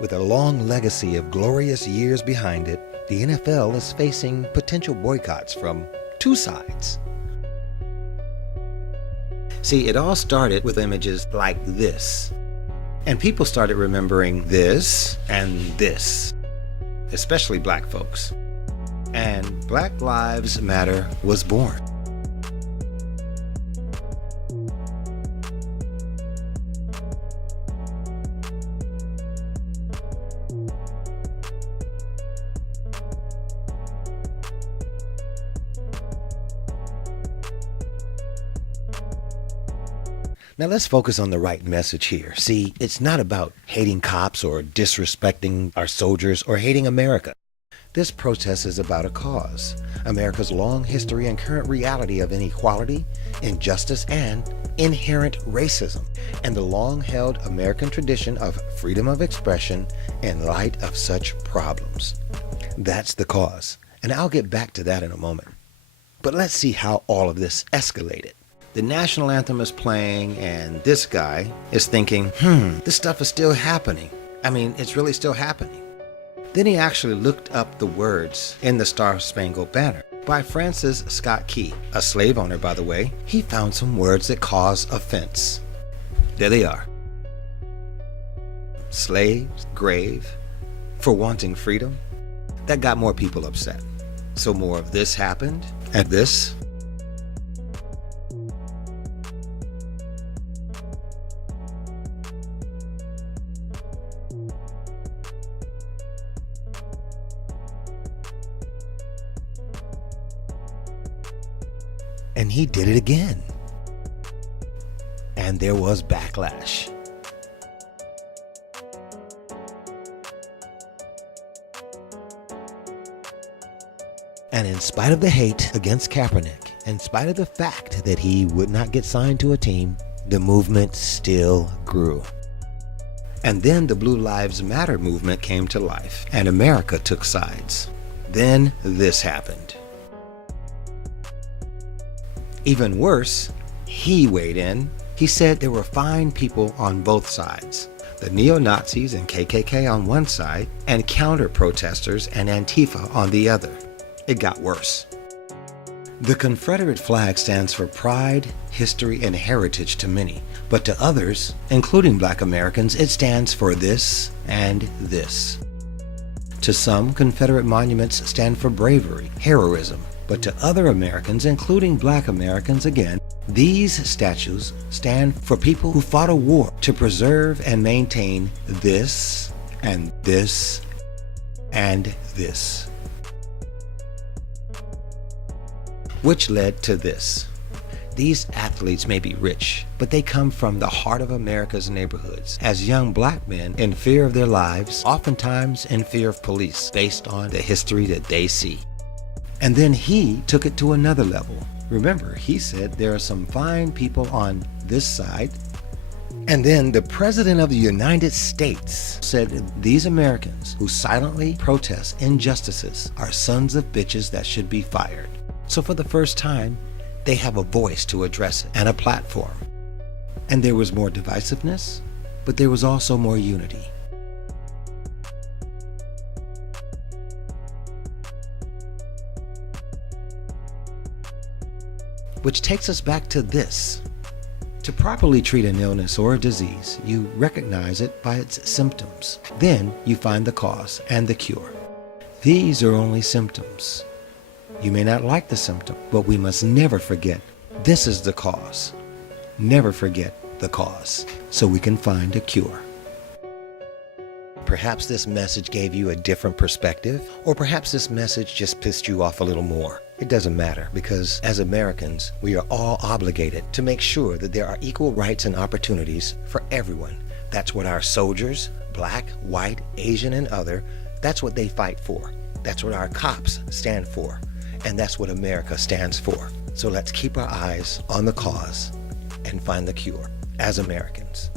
With a long legacy of glorious years behind it, the NFL is facing potential boycotts from two sides. See, it all started with images like this. And people started remembering this and this, especially black folks. And Black Lives Matter was born. Now let's focus on the right message here. See, it's not about hating cops or disrespecting our soldiers or hating America. This protest is about a cause, America's long history and current reality of inequality, injustice, and inherent racism, and the long-held American tradition of freedom of expression in light of such problems. That's the cause, and I'll get back to that in a moment. But let's see how all of this escalated. The national anthem is playing, and this guy is thinking, this stuff is still happening. I mean, it's really still happening. Then he actually looked up the words in the Star-Spangled Banner by Francis Scott Key, a slave owner, by the way. He found some words that cause offense. There they are. Slaves, grave, for wanting freedom. That got more people upset. So more of this happened, and this. And he did it again. And there was backlash. And in spite of the hate against Kaepernick, in spite of the fact that he would not get signed to a team, the movement still grew. And then the Blue Lives Matter movement came to life, and America took sides. Then this happened. Even worse, he weighed in. He said there were fine people on both sides, the neo-Nazis and KKK on one side, and counter-protesters and Antifa on the other. It got worse. The Confederate flag stands for pride, history, and heritage to many, but to others, including Black Americans, it stands for this and this. To some, Confederate monuments stand for bravery, heroism, but to other Americans, including Black Americans again, these statues stand for people who fought a war to preserve and maintain this and this and this. Which led to this. These athletes may be rich, but they come from the heart of America's neighborhoods as young black men in fear of their lives, oftentimes in fear of police, based on the history that they see. And then he took it to another level. Remember, he said there are some fine people on this side. And then the President of the United States said these Americans who silently protest injustices are sons of bitches that should be fired. So for the first time, they have a voice to address it and a platform. And there was more divisiveness, but there was also more unity. Which takes us back to this. To properly treat an illness or a disease, you recognize it by its symptoms. Then you find the cause and the cure. These are only symptoms. You may not like the symptom, but we must never forget this is the cause. Never forget the cause, so we can find a cure. Perhaps this message gave you a different perspective, or perhaps this message just pissed you off a little more. It doesn't matter, because as Americans, we are all obligated to make sure that there are equal rights and opportunities for everyone. That's what our soldiers, black, white, Asian, and other, that's what they fight for. That's what our cops stand for. And that's what America stands for. So let's keep our eyes on the cause and find the cure as Americans.